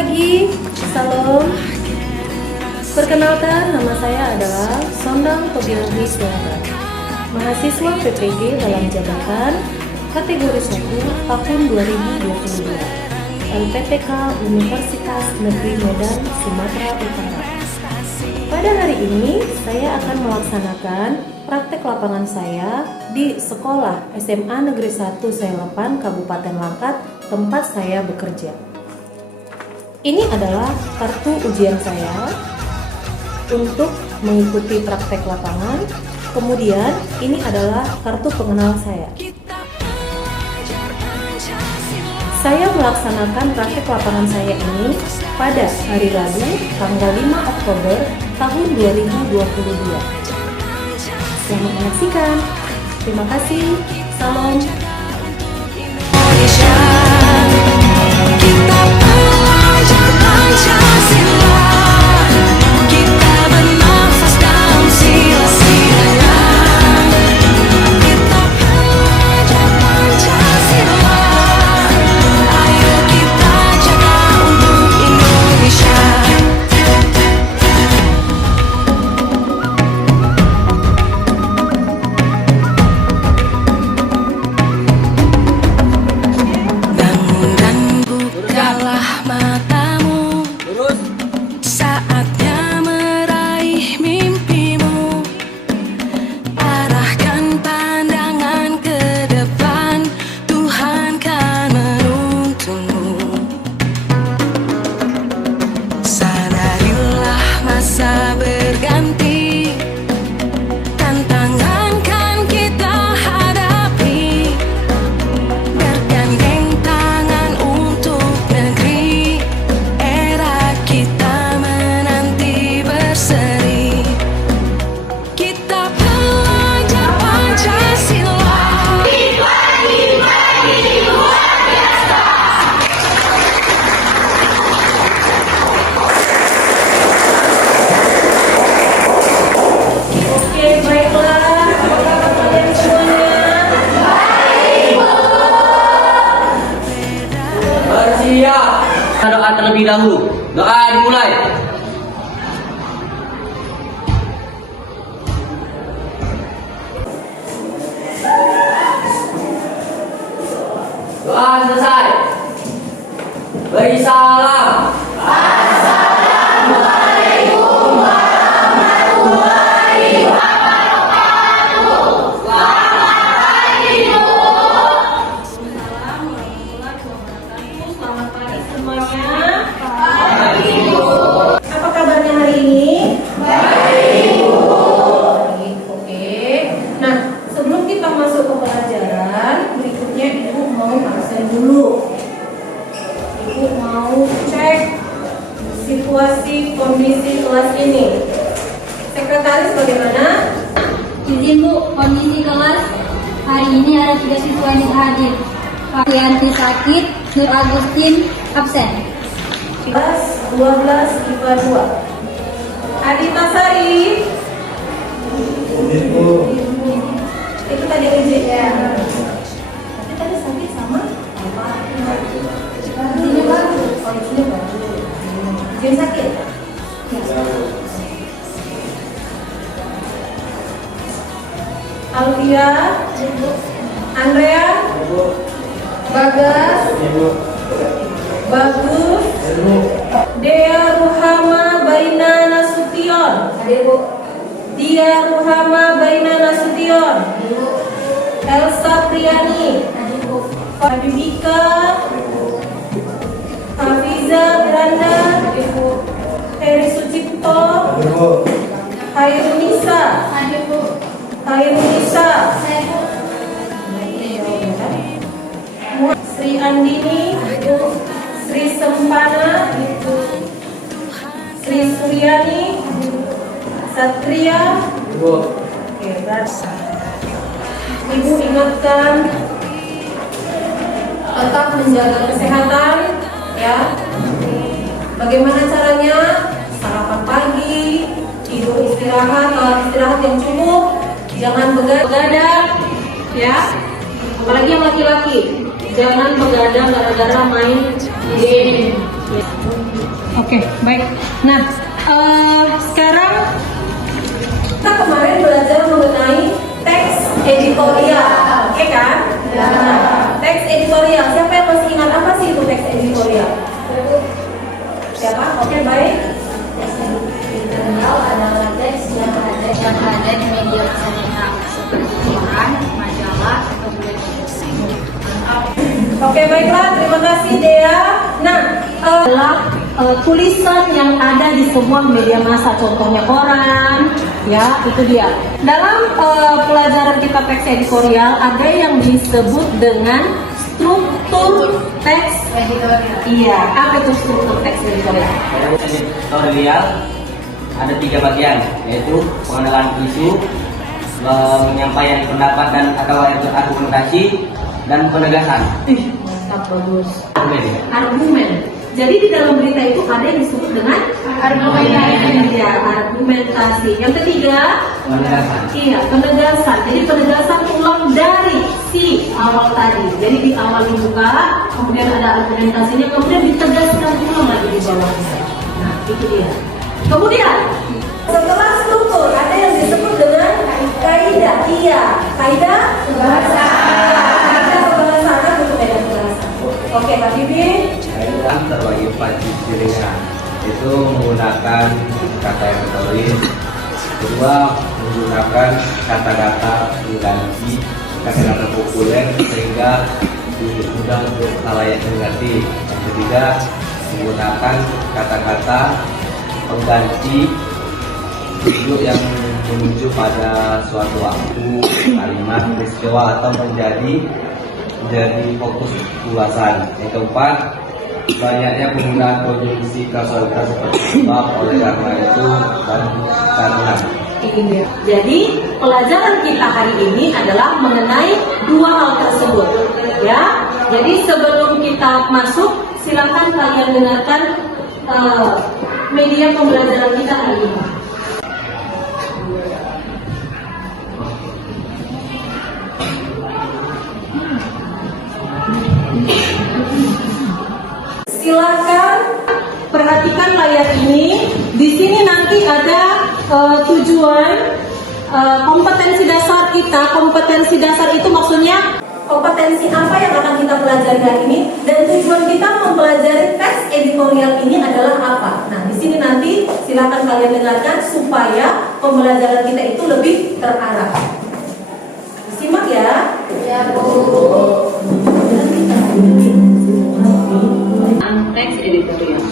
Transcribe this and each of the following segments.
pagi, salam. Perkenalkan, nama saya adalah Sondang Tobilogi Suara, mahasiswa PPG dalam jabatan kategori 1 tahun 2022, LPTK Universitas Negeri Medan, Sumatera Utara. Pada hari ini, saya akan melaksanakan praktek lapangan saya di sekolah SMA Negeri 1 Selepan, Kabupaten Langkat, tempat saya bekerja. Ini adalah kartu ujian saya untuk mengikuti praktek lapangan. Kemudian ini adalah kartu pengenal saya. Saya melaksanakan praktek lapangan saya ini pada hari Rabu tanggal 5 Oktober tahun 2022. Selamat menyaksikan. Terima kasih. Salam. Doa terlebih dahulu. Doa dimulai. Doa selesai. Beri salam. Assalamualaikum warahmatullahi wabarakatuh. Selamat pagi, Bu. Selamat pagi semuanya. Pagi, Bu. Apa kabarnya hari ini? Baik, Bu. Baik, oke. Nah, sebelum kita masuk ke pelajaran, berikutnya Ibu mau absen dulu. Ibu mau cek situasi kondisi kelas ini. Sekretaris bagaimana? Izin Bu, kondisi kelas hari ini ada 3 siswa yang hadir. Fafianti sakit, Nur Agustin absen. Kelas 12 IPA 2. Adita Sari. Itu tadi ujian ya. Tapi tadi sakit sama apa? Ini baru. Oh, ini baru. Ujian sakit. Alvia, Andrea, Bagas, Bagus, Dea Ruhama Baina Nasution, Dia Ruhama Baina Nasution, Elsa Priani, Fadibika, Hafiza Beranda, Heri Sucipto, Hairunisa, Sri Andini, Sri Sempana, Sri Suryani, Satria. Oke, Ibu ingatkan tetap menjaga kesehatan ya. Bagaimana caranya? Sarapan pagi, tidur istirahat yang cukup, jangan begadang ya. Apalagi yang laki-laki, jangan begadang gara-gara main game. Oke, baik. Nah, sekarang Kita kemarin belajar mengenai teks editorial, oke kan? Nah, teks editorial. Siapa yang masih ingat apa sih itu teks editorial? Siapa? Oke, baik. Editorial adalah teks yang ada di media massa cetak seperti koran, majalah, atau media. Oke, baiklah. Terima kasih, Dea. Nah, adalah tulisan yang ada di semua media massa, contohnya koran, ya itu dia. Dalam pelajaran kita teks editorial ada yang disebut dengan struktur teks Editorial. Iya, apa itu struktur teks editorial? Editorial ada 3 bagian, yaitu pengenalan isu, penyampaian pendapat dan atau argumentasi, dan penegasan. Mantap, bagus. Argumen. Jadi di dalam berita itu ada yang disebut dengan argumentasi. Ya, argumentasi. Yang ketiga, Penegasan. iya, penegasan. Jadi penegasan ulang dari si awal tadi. Jadi di awal dibuka, kemudian ada argumentasinya, kemudian ditegaskan ulang lagi di bawahnya. Nah, itu dia. Kemudian, setelah struktur ada yang disebut dengan kaidah. Iya, kaidah bahasa. Kaidah bahasa ada bentuk kaidah bahasa. Oke, Pak Bibi. Kaidah terbagi 4 cirinya, yaitu menggunakan kata yang tertulis, kedua menggunakan kata-kata pengganti, kata-kata populer sehingga mudah untuk khalayak mengerti. Yang ketiga menggunakan kata-kata pengganti bentuk yang menuju pada suatu waktu, kalimat, peristiwa atau menjadi fokus ulasan. Yang keempat, banyaknya penggunaan konjungsi kausalitas seperti sebab, oleh karena itu, dan karena. ini dia. Jadi pelajaran kita hari ini adalah mengenai 2 hal tersebut, ya. Jadi sebelum kita masuk, silakan kalian dengarkan media pembelajaran kita hari ini. Silakan Perhatikan layar ini. Di sini nanti ada tujuan kompetensi dasar kita. Kompetensi dasar itu maksudnya kompetensi apa yang akan kita pelajari hari ini dan tujuan kita mempelajari teks editorial ini adalah apa. Nah, di sini nanti silakan kalian dengarkan supaya pembelajaran kita itu lebih terarah. Simak ya. Ya, Bu. teks editorial.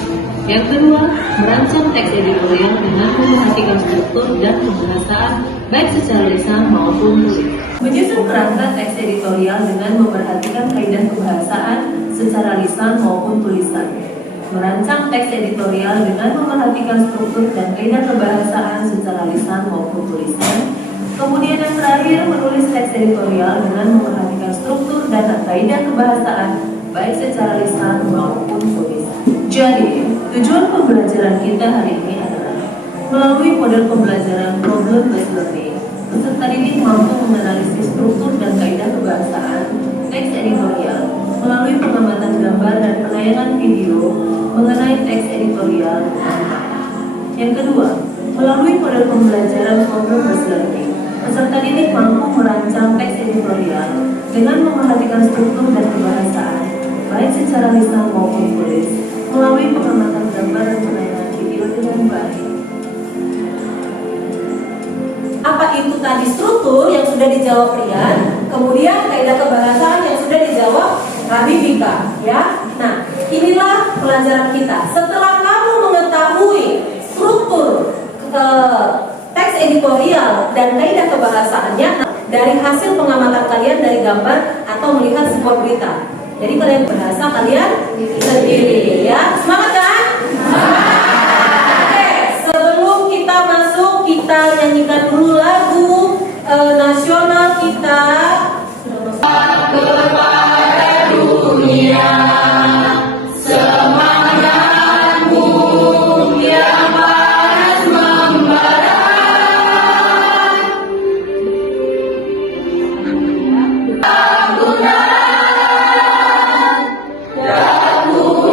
Yang kedua, merancang teks editorial dengan memperhatikan struktur dan pembahasan baik secara lisan maupun tulis. Menyusun kerangka teks editorial dengan memperhatikan kaidah kebahasaan secara lisan maupun tulisan. Merancang teks editorial dengan memperhatikan struktur dan kaidah kebahasaan secara lisan maupun tulisan. Kemudian yang terakhir, menulis teks editorial dengan memperhatikan struktur dan kaidah kebahasaan baik secara lisan maupun tulisan. Jadi, tujuan pembelajaran kita hari ini adalah melalui model pembelajaran problem based learning, peserta didik mampu menganalisis struktur dan kaidah kebahasaan teks editorial melalui pengamatan gambar dan penayangan video mengenai teks editorial. Yang kedua, melalui model pembelajaran problem based learning, peserta didik mampu merancang teks editorial dengan memperhatikan struktur dan kebahasaan baik secara lisan maupun tulis melalui pengamatan gambar dan penayangan video dengan baik. Apa itu tadi struktur yang sudah dijawab Rian, kemudian kaidah kebahasaan yang sudah dijawab Habibika, ya. Nah, inilah pelajaran kita. Setelah kamu mengetahui struktur teks editorial dan kaidah kebahasaannya dari hasil pengamatan kalian dari gambar atau melihat sebuah berita. Jadi kalian bahasa kalian sendiri, ya. Semangat kan? Oke, sebelum kita masuk, kita nyanyikan dulu lagu nasional kita. Kepada dunia, semangatmu yang panas membara. Aku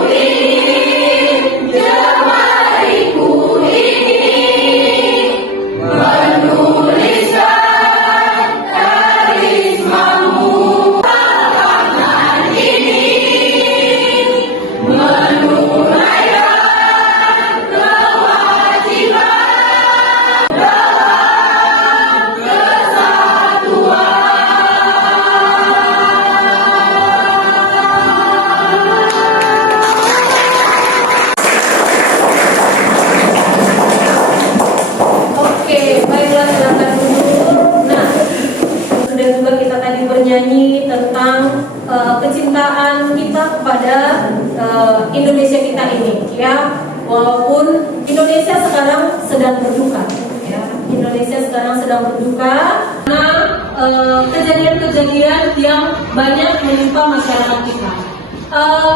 Indonesia kita ini, ya. Walaupun Indonesia sekarang sedang berduka, ya. Indonesia sekarang sedang berduka karena kejadian-kejadian yang banyak menimpa masyarakat kita.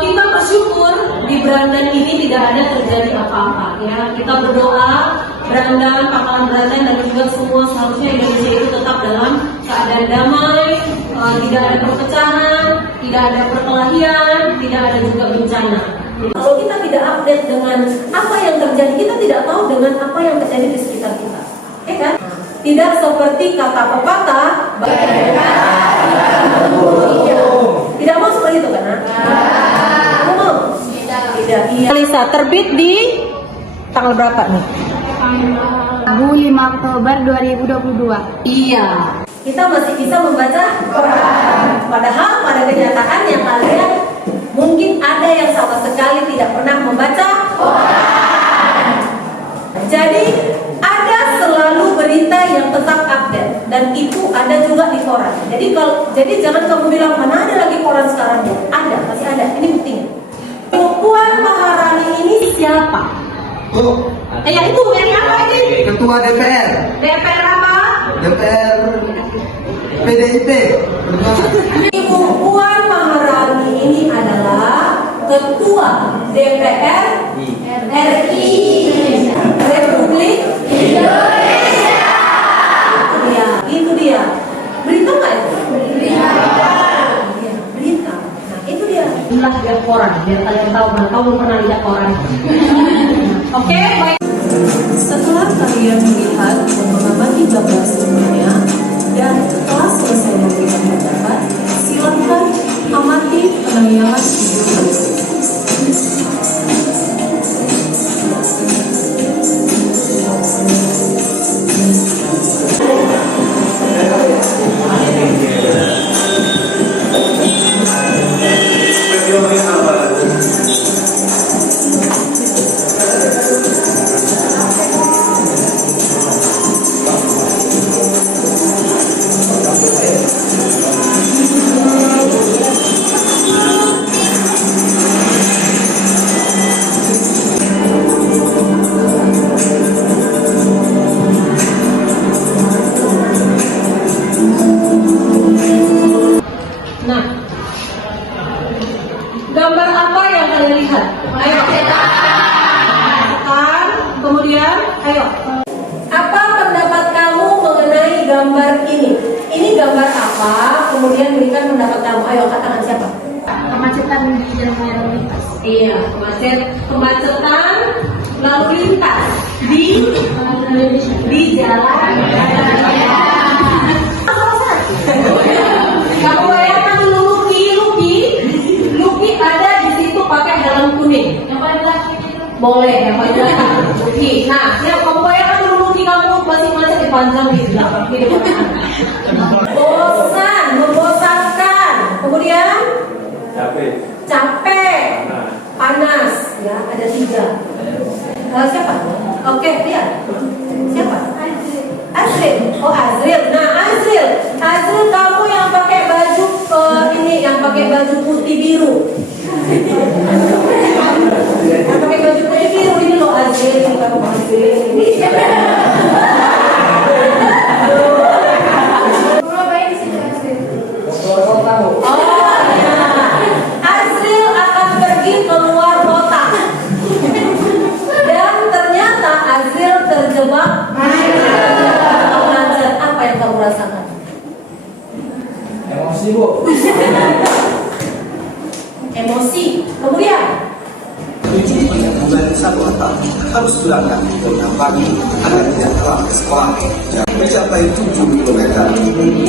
Kita bersyukur di Brandan ini tidak ada terjadi apa-apa, ya. Kita berdoa Brandan, Pangkalan Brandan dan juga semua seharusnya Indonesia itu tetap dalam keadaan damai, tidak ada perpecahan, tidak ada perkelahian, tidak ada juga bencana. Kalau kita tidak update dengan apa yang terjadi, kita tidak tahu dengan apa yang terjadi di sekitar kita, ya kan? Tidak seperti kata pepatah, tidak mau seperti itu kan? Kamu mau? Tidak. Iya. Lisa, terbit di tanggal berapa nih? 5 Oktober 2022. Iya. Kita masih bisa membaca Quran. Padahal pada kenyataannya kalian mungkin ada yang sama sekali tidak pernah membaca Quran. Jadi ada selalu berita yang tetap update dan itu ada juga di koran. Jadi jangan kamu bilang mana ada lagi koran sekarang ya. Ada, masih ada. Ini buktinya. Puan Maharani ini siapa? Ya itu yang apa ini? Ketua DPR. DPR apa? DPR PDIP. Ibu Puan Maharani ini adalah Ketua DPR RI Republik Indonesia. Itu dia. Berita nggak itu? Berita. Nah itu dia. Inilah dia koran. Biar kalian tahu, kamu pernah lihat koran. Oke, baik. Setelah kalian melihat dan mengamati gambar sebelumnya dan telah selesai memberikan pendapat, silakan amati penayangan video berikut. Nah, gambar apa yang kalian lihat? Ayo. Setan. Kemudian, ayo. Apa pendapat kamu mengenai gambar ini? Ini gambar apa? Kemudian berikan pendapat kamu. Ayo, katakan siapa? Kemacetan di jalan raya lalu lintas. Iya, kemacetan lalu lintas di jalan. Kamu bayangkan Lucky ada di situ pakai dalam kuning. Yang paling belakang itu Boleh, yang paling belakang Lucky. Nah, ya kamu bayangkan Lucky kamu masih macet di panjang di belakang. Bosan, membosankan. Kemudian capek, panas. Ya, ada 3. Siapa? Oke, lihat. Siapa? Azril. Oh, Azril. Nah, Azril kamu yang pakai baju ini, yang pakai baju putih biru. Yang pakai baju putih biru ini loh Azril, ini kamu Azril. Oh ya, Azril akan pergi keluar kota. Dan ternyata Azril terjebak macet. Apa yang kamu rasakan? Emosi, Bu. Emosi. Kemudian Bulan 1 atap harus berangkat jam pagi agar tidak telat ke sekolah. Mencapai 7 km.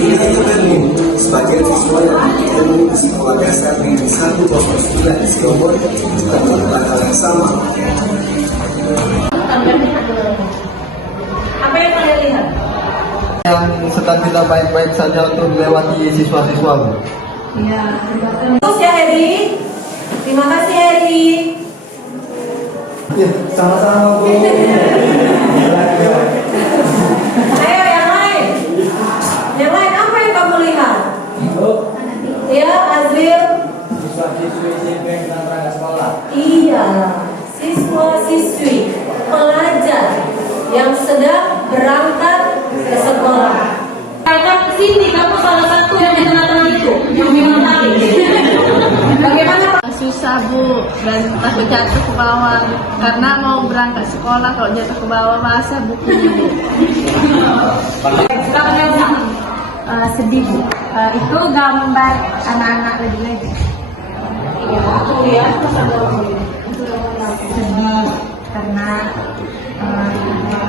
Kita terkendung sebagian siswa yang ditemui di sekolah dasar negeri 109 di Cirebon juga melakukan hal yang sama. apa yang kalian lihat? Yang sedang tidak baik-baik saja untuk melewati siswa-siswa, Bu. Iya. Terus ya Heri. Terima kasih Heri. Ya, sama-sama, Bu. Ayo yang lain. Yang lain apa yang kamu lihat? Ya Azril. Siswa-siswi SMP yang sedang berangkat sekolah. Iya. ialah siswa-siswi pelajar yang sedang berangkat ke sekolah. Berangkat ke sini, kamu salah satu yang di tengah-tengah itu, yang memang tadi. Bagaimana Pak? Susah Bu, dan takut jatuh ke bawah karena mau berangkat sekolah, kalau jatuh ke bawah masa bukunya Bu. Sedih Bu, itu gambar anak-anak lagi-lagi. Ya, Sedih karena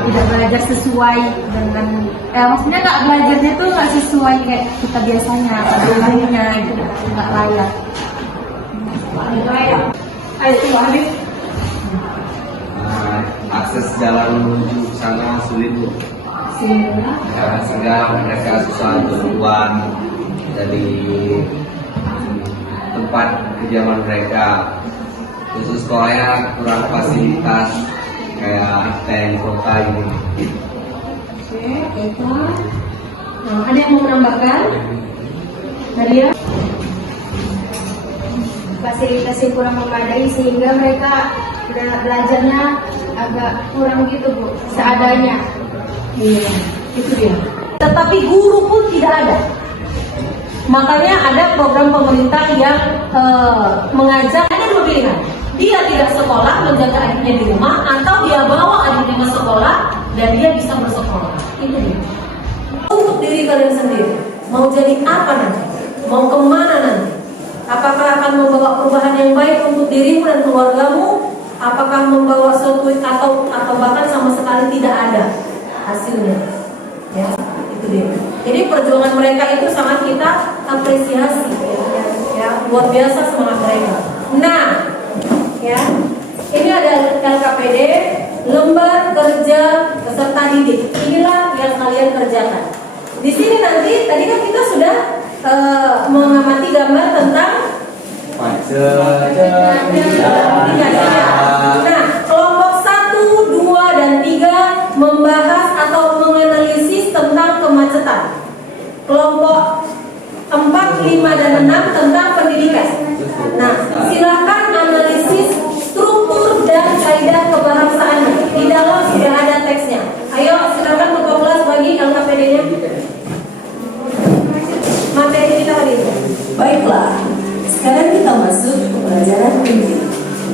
tidak belajar sesuai dengan, maksudnya nggak belajarnya tuh nggak sesuai kayak kita biasanya, lainnya itu nggak layak. Akses jalan menuju sana sulit Bu. Ya, sehingga mereka susah berubah dari tempat kediaman mereka. Khusus sekolahnya kurang fasilitas kayak tank kota ini. ada yang mau menambahkan? Nadia? Fasilitas yang kurang memadai sehingga mereka belajarnya agak kurang gitu Bu, seadanya. Iya, itu dia. Tetapi guru pun tidak ada. Makanya ada program pemerintah yang mengajak, ada dua pilihan. Dia tidak sekolah, menjaga adiknya di rumah, atau dia bawa adiknya ke sekolah dan dia bisa bersekolah. Itu dia. Untuk diri kalian sendiri, mau jadi apa nanti? Mau kemana nanti? Apakah akan membawa perubahan yang baik untuk dirimu dan keluargamu? Apakah membawa suatu atau bahkan sama sekali tidak ada hasilnya? Ya, itu dia. Jadi perjuangan mereka itu sangat kita apresiasi. Ya, luar biasa semangat mereka. Nah, ya, ini ada LKPD, lembar kerja peserta didik. Inilah yang kalian kerjakan. Di sini nanti, tadi kan kita sudah mengamati gambar tentang Nah, kelompok 1, 2, dan 3 membahas atau menganalisis tentang kemacetan. Kelompok 4, 5, dan 6 tentang pendidikan. Nah, silakan analisis struktur dan kaidah kebahasaan. Di dalam sudah ada teksnya. Ayo silakan ketua kelas bagi LKPD-nya. Materi kita hari ini. Baiklah, sekarang kita masuk ke pelajaran inti.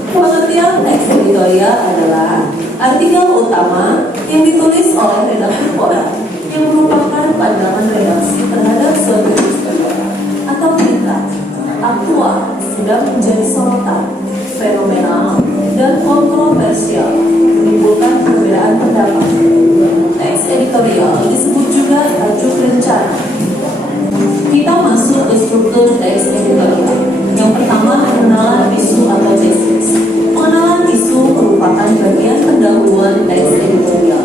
Pengertian teks editorial adalah artikel utama yang ditulis oleh redaktur koran yang merupakan pandangan redaksi terhadap suatu peristiwa atau berita aktual sudah menjadi sorotan, fenomenal, dan kontroversial, menimbulkan perbedaan pendapat. Teks editorial disebut juga tajuk rencana. Kita masuk ke struktur teks editorial. Yang pertama, pengenalan isu atau tesis. Pengenalan isu merupakan bagian pendahuluan teks editorial.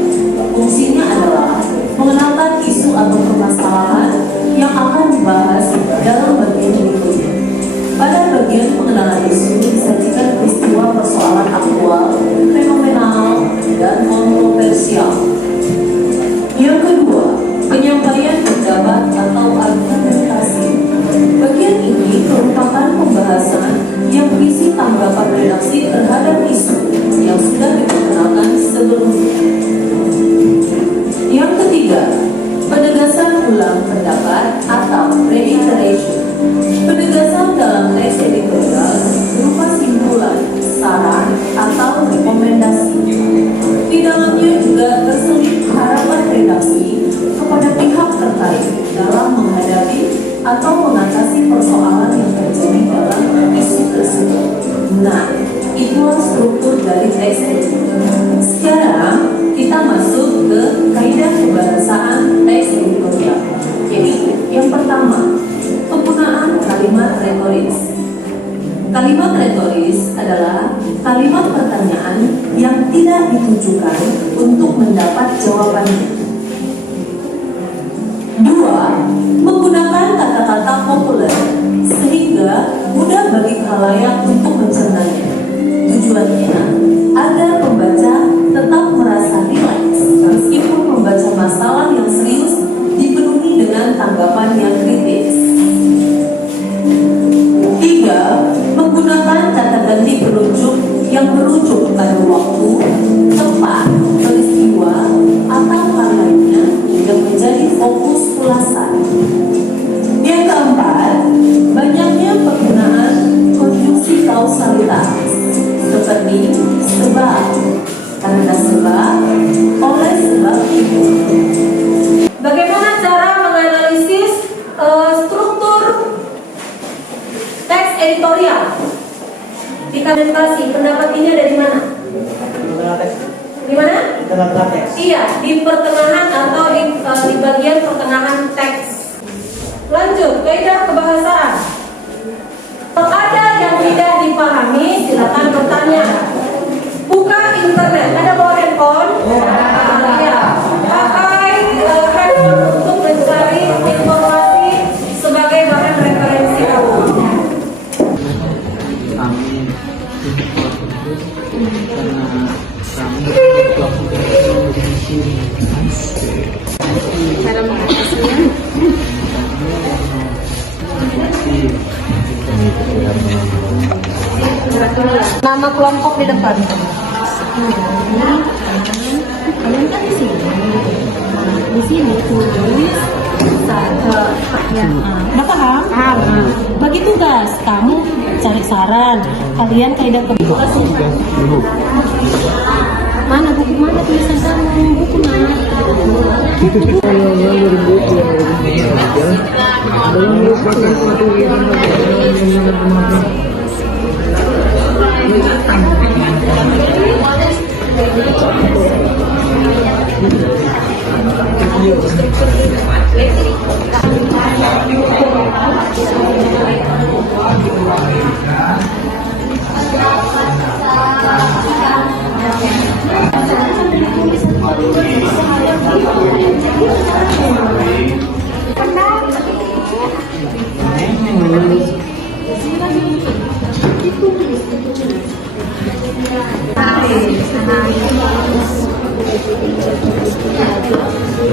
Fungsinya adalah mengenalkan isu atau permasalahan yang akan dibahas dalam bagian berikutnya. Pada bagian pengenalan isu disajikan peristiwa persoalan aktual, fenomenal, dan kontroversial. Yang kedua, penyampaian pendapat atau argumentasi. Bagian ini merupakan pembahasan yang berisi tanggapan redaksi terhadap isu yang sudah diperkenalkan sebelumnya. Yang ketiga, penegasan ulang pendapat atau reiteration. Penegasan dalam teks editorial berupa simpulan, saran, atau rekomendasi. Di dalamnya juga terselip harapan redaksi kepada pihak terkait dalam menghadapi atau mengatasi persoalan yang terjadi dalam isu tersebut. Nah, itulah struktur dari teks editorial. Sekarang kita masuk ke kaidah kebahasaan teks editorial. Yaitu yang pertama, penggunaan kalimat retoris. Kalimat retoris adalah kalimat pertanyaan yang tidak ditujukan untuk mendapat jawabannya. Dua, menggunakan kata-kata populer sehingga mudah bagi khalayak untuk mencernanya. Tujuannya agar pembaca tetap merasa rileks meskipun membaca masalah yang serius dipenuhi dengan tanggapan yang kritis. Tiga, menggunakan kata ganti penunjuk yang merujuk pada waktu, tempat, peristiwa, atau hal lainnya yang menjadi fokus ulasan. Yang keempat, banyaknya penggunaan konjungsi kausalitas seperti sebab, karena sebab, oleh sebab itu. Bagaimana cara menganalisis struktur teks editorial? Dikalibrasi, pendapat ini ada di mana? Di mana? Iya, di pertengahan atau di bagian pertengahan teks. Lanjut, kaidah kebahasaan. Kalau ada yang tidak dipahami, silakan bertanya. Buka internet, ada bawa handphone? Ya. Pakai handphone untuk mencari informasi sebagai bahan referensi awal. Cara mengatasinya Nama kelompok di depan. kalian kan di sini tulis ya. Udah paham? Paham. Bagi tugas, kamu cari saran. Kalian kaidah kebahasaan. Mana buku, mana tulisan kamu? Buku mana?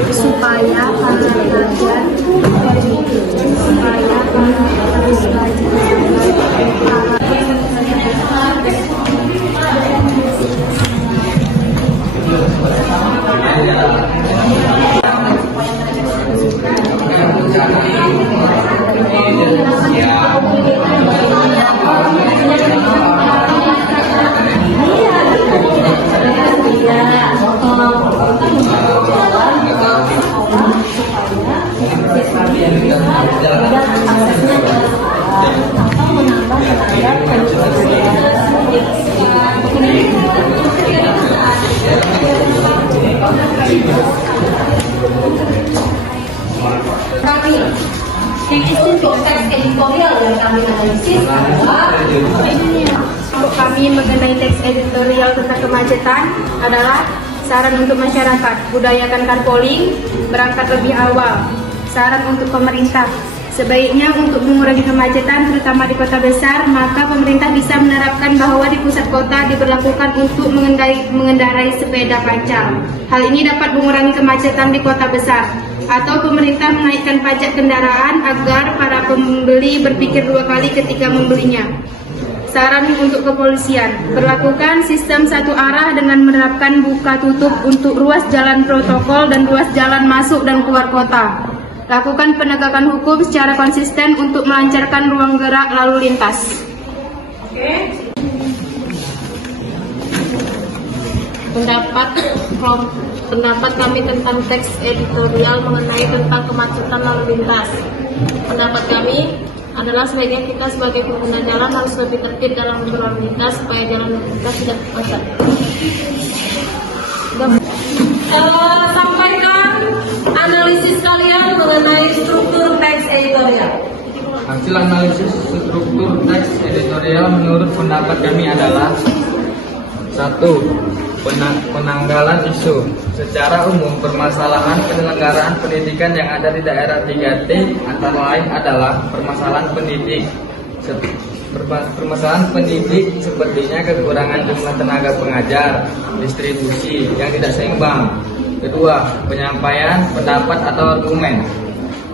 supaya para pelajar harus untuk teks editorial yang kami analisis adalah Untuk kami mengenai teks editorial tentang kemacetan adalah saran untuk masyarakat, budayakan carpooling, berangkat lebih awal. Saran untuk pemerintah, sebaiknya untuk mengurangi kemacetan terutama di kota besar, maka pemerintah bisa menerapkan bahwa di pusat kota diberlakukan untuk mengendarai sepeda pancal. Hal ini dapat mengurangi kemacetan di kota besar. Atau pemerintah menaikkan pajak kendaraan agar para pembeli berpikir dua kali ketika membelinya. Saran untuk kepolisian, berlakukan sistem satu arah dengan menerapkan buka tutup untuk ruas jalan protokol dan ruas jalan masuk dan keluar kota. Lakukan penegakan hukum secara konsisten untuk melancarkan ruang gerak lalu lintas. Pendapat kami tentang teks editorial mengenai tentang kemacetan lalu lintas. Pendapat kami adalah sebaiknya kita sebagai pengguna jalan harus lebih tertib dalam berlalu lintas supaya jalan lintas tidak macet. sampaikan analisis kalian mengenai struktur teks editorial. Hasil analisis struktur teks editorial menurut pendapat kami adalah: 1. Penanggalan isu. Secara umum, permasalahan penyelenggaraan pendidikan yang ada di daerah 3T antara lain adalah permasalahan pendidik. Permasalahan pendidik sepertinya kekurangan jumlah tenaga pengajar, distribusi yang tidak seimbang. Kedua, penyampaian pendapat atau argumen.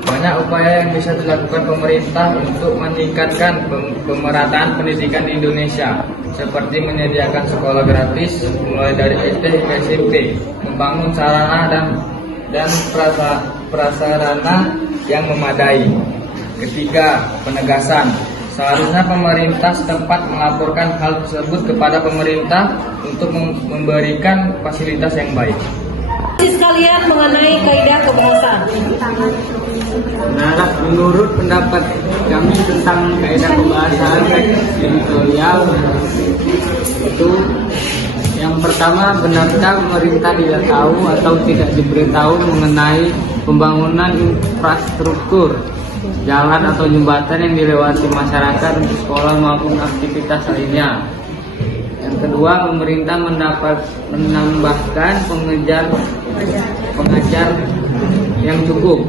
Banyak upaya yang bisa dilakukan pemerintah untuk meningkatkan pemerataan pendidikan di Indonesia, seperti menyediakan sekolah gratis mulai dari SD hingga SMP, membangun sarana dan prasarana yang memadai. Ketiga, penegasan. Seharusnya pemerintah setempat melaporkan hal tersebut kepada pemerintah untuk memberikan fasilitas yang baik. Sekalian mengenai kaidah kebahasaan. Nah, menurut pendapat kami tentang kaidah kebahasaan editorial itu, yang pertama, benarkah pemerintah tidak tahu atau tidak diberitahu mengenai pembangunan infrastruktur jalan atau jembatan yang dilewati masyarakat untuk sekolah maupun aktivitas lainnya. Yang kedua, pemerintah menambahkan pengajar yang cukup.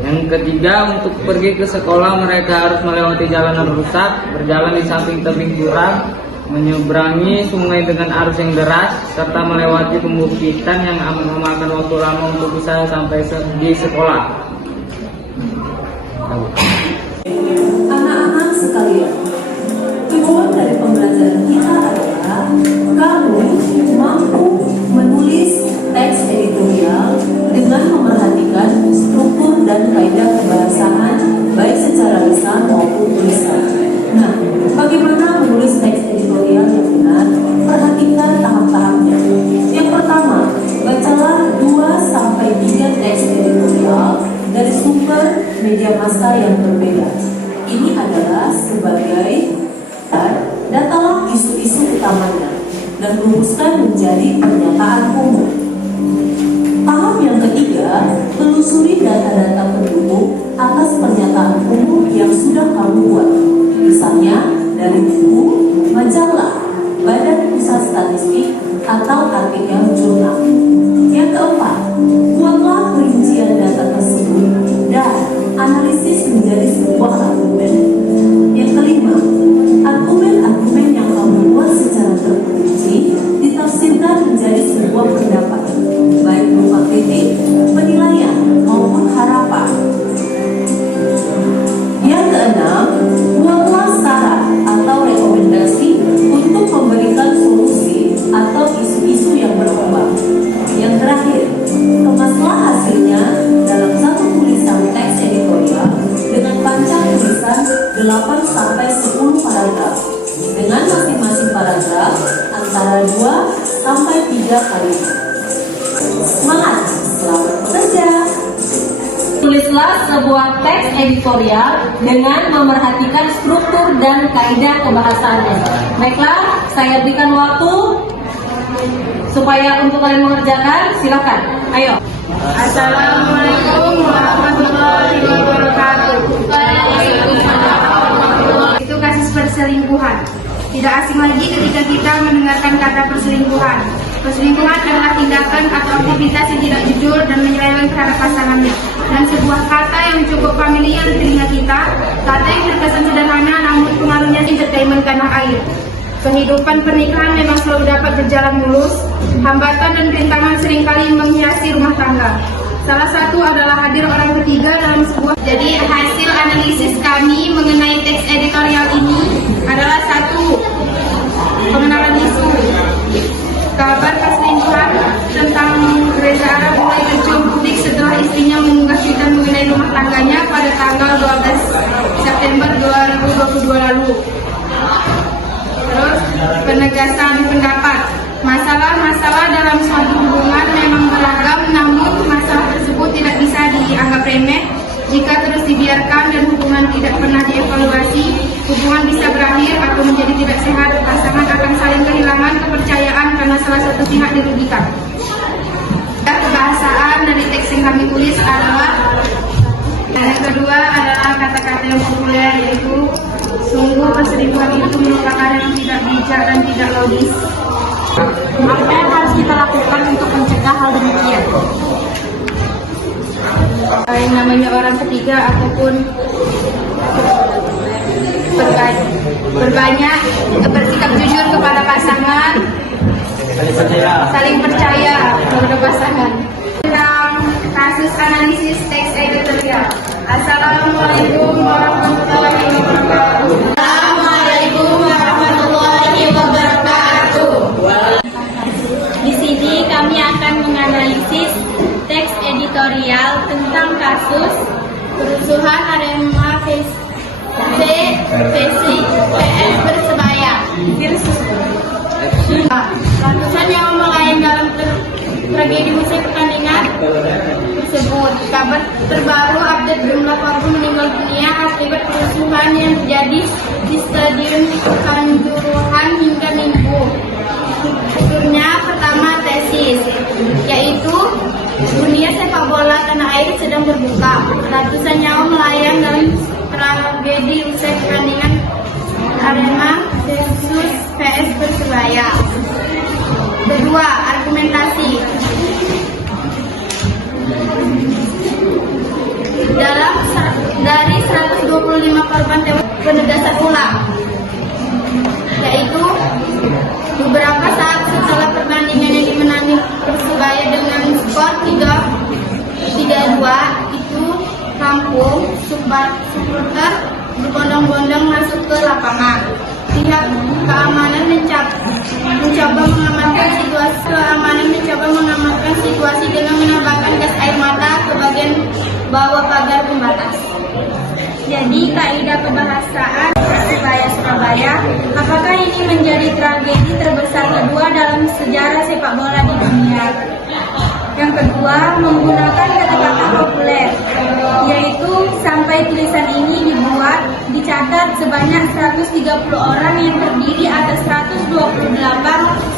Yang ketiga, untuk pergi ke sekolah mereka harus melewati jalanan rusak, berjalan di samping tebing jurang, menyeberangi sungai dengan arus yang deras, serta melewati pembukitan yang memakan waktu lama untuk bisa sampai di sekolah. Anak-anak sekalian, tujuan dari pembelajaran kita adalah kamu mampu menulis teks editorial dengan memerhatikan struktur dan kaidah kebahasaan baik secara lisan maupun tulisan. Nah, bagaimana menulis teks editorial yang benar? Perhatikan tahap-tahapnya. Yang pertama, bacalah 2-3 teks editorial dari sumber media massa yang berbeda. Ini adalah sebagai datalah isu-isu utamanya dan rumuskan menjadi pernyataan umum. Tahap yang ketiga, telusuri data-data pendukung atas pernyataan umum yang sudah kamu buat. Misalnya dari buku, majalah, badan pusat statistik, atau artikel jurnal. Yang keempat, buatlah perincian data tersebut dan analisis menjadi sebuah argumen. Yang kelima, argumen-argumen yang kamu buat secara terperinci ditafsirkan menjadi sebuah pendapat, baik berupa kritik, penilaian, maupun harapan. Yang keenam, buatlah saran atau rekomendasi untuk memberikan solusi atau isu-isu yang berkembang. Yang terakhir, kemaslah hasilnya dalam satu tulisan teks editorial dengan panjang tulisan 8-10 paragraf, dengan masing-masing paragraf antara 2-3 kalimat. Semangat, selamat bekerja! Tulislah sebuah teks editorial dengan memerhatikan struktur dan kaidah kebahasaannya. Baiklah, saya berikan waktu supaya untuk kalian mengerjakan. Silakan, ayo. Assalamualaikum warahmatullahi wabarakatuh. Itu kasus perselingkuhan. Tidak asing lagi ketika kita mendengarkan kata perselingkuhan. Perselingkuhan adalah tindakan atau aktivitas yang tidak jujur dan menyeleweng terhadap pasangannya. Dan sebuah kata yang cukup familiar di telinga kita, kata yang terkesan sederhana namun pengaruhnya entertainment tanah air. Kehidupan pernikahan memang selalu dapat berjalan mulus, hambatan dan rintangan seringkali menghiasi rumah tangga. Salah satu adalah hadir orang ketiga dalam sebuah. Jadi hasil analisis kami mengenai teks editorial ini adalah: 1. Pengenalan isu. Kabar perselingkuhan tentang Reza Arab mulai tercium publik setelah istrinya mengunggah cuitan mengenai rumah tangganya pada tanggal 12 September 2022 lalu. Terus, penegasan pendapat. Masalah-masalah dalam suatu hubungan memang beragam, namun masalah tersebut tidak bisa dianggap remeh. Jika terus dibiarkan dan hubungan tidak pernah dievaluasi, hubungan bisa berakhir atau menjadi tidak sehat. Pasangan akan saling kehilangan kepercayaan karena salah satu pihak dirugikan. Kebahasaan dari teks yang kami tulis adalah, yang kedua adalah kata-kata yang populer, yaitu sungguh perselingkuhan itu merupakan yang tidak bijak dan tidak logis. Apa yang harus kita lakukan untuk mencegah hal demikian? Yang namanya orang ketiga ataupun berbanyak bersikap jujur kepada pasangan, saling percaya. berpasangan. Tentang kasus analisis teks editorial. Assalamualaikum warahmatullahi wabarakatuh. Assalamualaikum warahmatullahi wabarakatuh. Di sini kami akan menganalisis teks editorial tentang kasus kerusuhan Arema vs PS Persebaya. Ratusan nyawa melayang dalam tragedi usai pertandingan tersebut. Kabar terbaru update jumlah korban meninggal dunia akibat kerusuhan yang terjadi di Stadion Kanjuruhan hingga Minggu. Tuturnya pertama tesis, yaitu dunia sepak bola tanah air sedang berduka. Ratusan nyawa melayang dalam tragedi usai pertandingan Arema versus PS Persebaya. Kedua, argumentasi. Dari 125 korban tewas, penegasan ulang, yaitu beberapa saat setelah pertandingan yang dimenangi Persebaya dengan skor 3-2 itu kampung supporter berbondong-bondong masuk ke lapangan. Pihak keamanan mencoba mengamankan situasi dengan menembakkan gas air mata ke bagian bawah pagar pembatas. Jadi kaidah kebahasaan Persebaya Surabaya, apakah ini menjadi tragedi terbesar kedua dalam sejarah sepak bola di dunia? Yang kedua, menggunakan kata-kata populer, yaitu sampai tulisan ini dicatat sebanyak 130 orang yang terdiri atas 128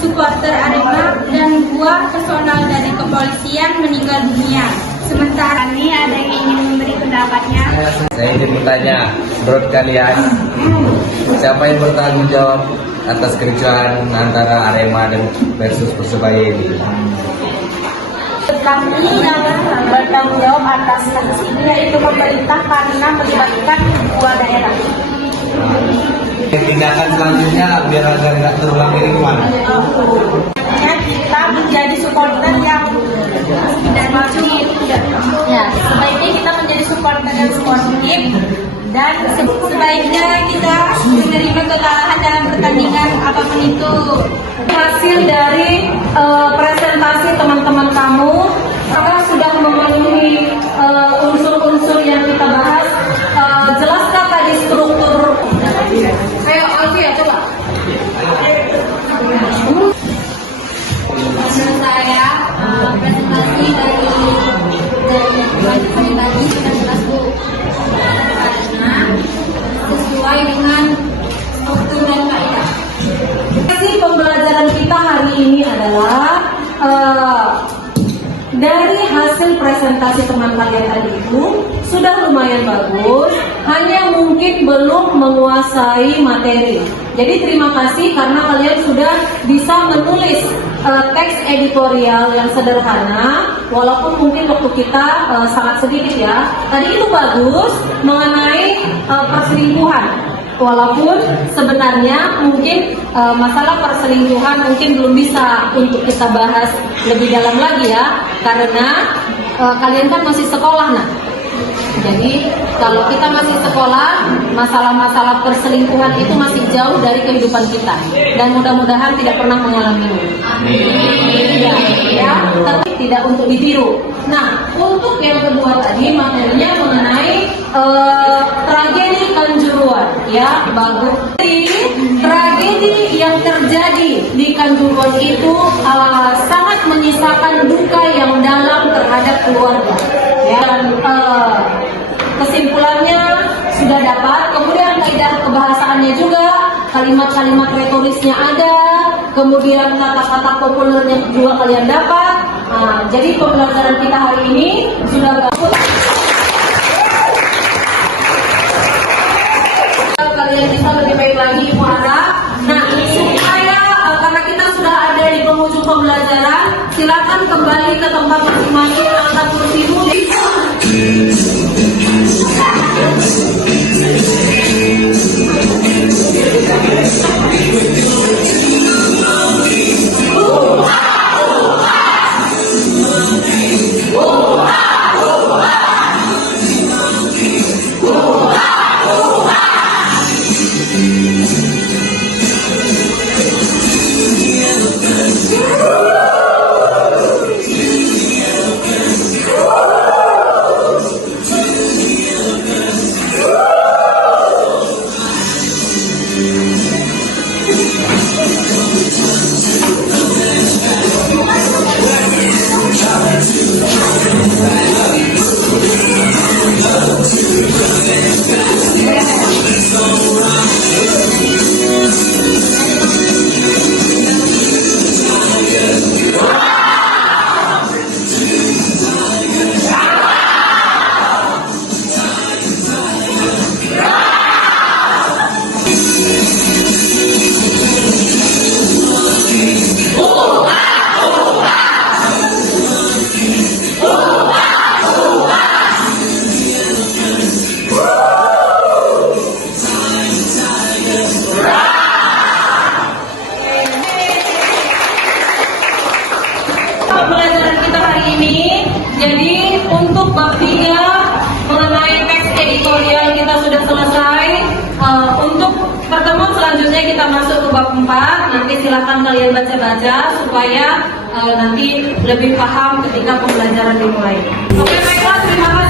supporter Arema dan 2 personal dari kepolisian meninggal dunia. Sementara ini ada yang ingin memberi pendapatnya. Saya ingin bertanya, menurut kalian siapa yang bertanggung jawab atas kericuhan antara Arema dan versus Persebaya ini? Kami yang bertanggung jawab atas kasus ini yaitu pemerintah karena melibatkan dua daerah. Tindakan selanjutnya biar agar nggak terulang ini kemana? Kita menjadi supporter yang tidak maju. Ya, sebaiknya kita menjadi supporter yang sportif dan sebaiknya kita menerima kekalahan dalam pertandingan apapun itu. Hasil dari presentasi teman-teman kamu, apakah sudah memenuhi unsur-unsur yang kita bahas? Jelaskah tadi struktur? Ayo Alfia, coba. Menurut saya presentasi dari tadi sudah jelas Bu, karena sesuai dengan struktur dan kaidah. Pembelajaran kita hari ini adalah dari hasil presentasi teman kalian tadi itu sudah lumayan bagus, hanya mungkin belum menguasai materi. Jadi terima kasih karena kalian sudah bisa menulis teks editorial yang sederhana, walaupun mungkin waktu kita sangat sedikit ya. Tadi itu bagus mengenai perselingkuhan. Walaupun sebenarnya mungkin masalah perselingkuhan mungkin belum bisa untuk kita bahas lebih dalam lagi ya, karena kalian kan masih sekolah. Nah, jadi kalau kita masih sekolah, masalah-masalah perselingkuhan itu masih jauh dari kehidupan kita dan mudah-mudahan tidak pernah mengalaminya. Ya, tapi tidak untuk ditiru. Nah, untuk yang kedua tadi materinya mengenai tragedi Kanjuruhan, ya bagus. Tragedi yang terjadi di Kanjuruhan itu sangat menyisakan duka yang dalam terhadap keluarga. Ya, dan kesimpulannya sudah dapat. Kemudian kaidah kebahasaannya juga, kalimat-kalimat retorisnya ada. Kemudian kata-kata populernya juga kalian dapat. Jadi pembelajaran kita hari ini sudah bagus. Kalian bisa lebih baik lagi muara. Nah, supaya karena kita sudah ada di penghujung pembelajaran, silakan kembali ke tempat masing-masing, angkat kursimu. Pembelajaran kita hari ini, jadi untuk bab 3 mengenai teks editorial kita sudah selesai. Untuk pertemuan selanjutnya kita masuk ke bab 4. Nanti silakan kalian baca-baca supaya nanti lebih paham ketika pembelajaran dimulai. Oke, baiklah, terima kasih.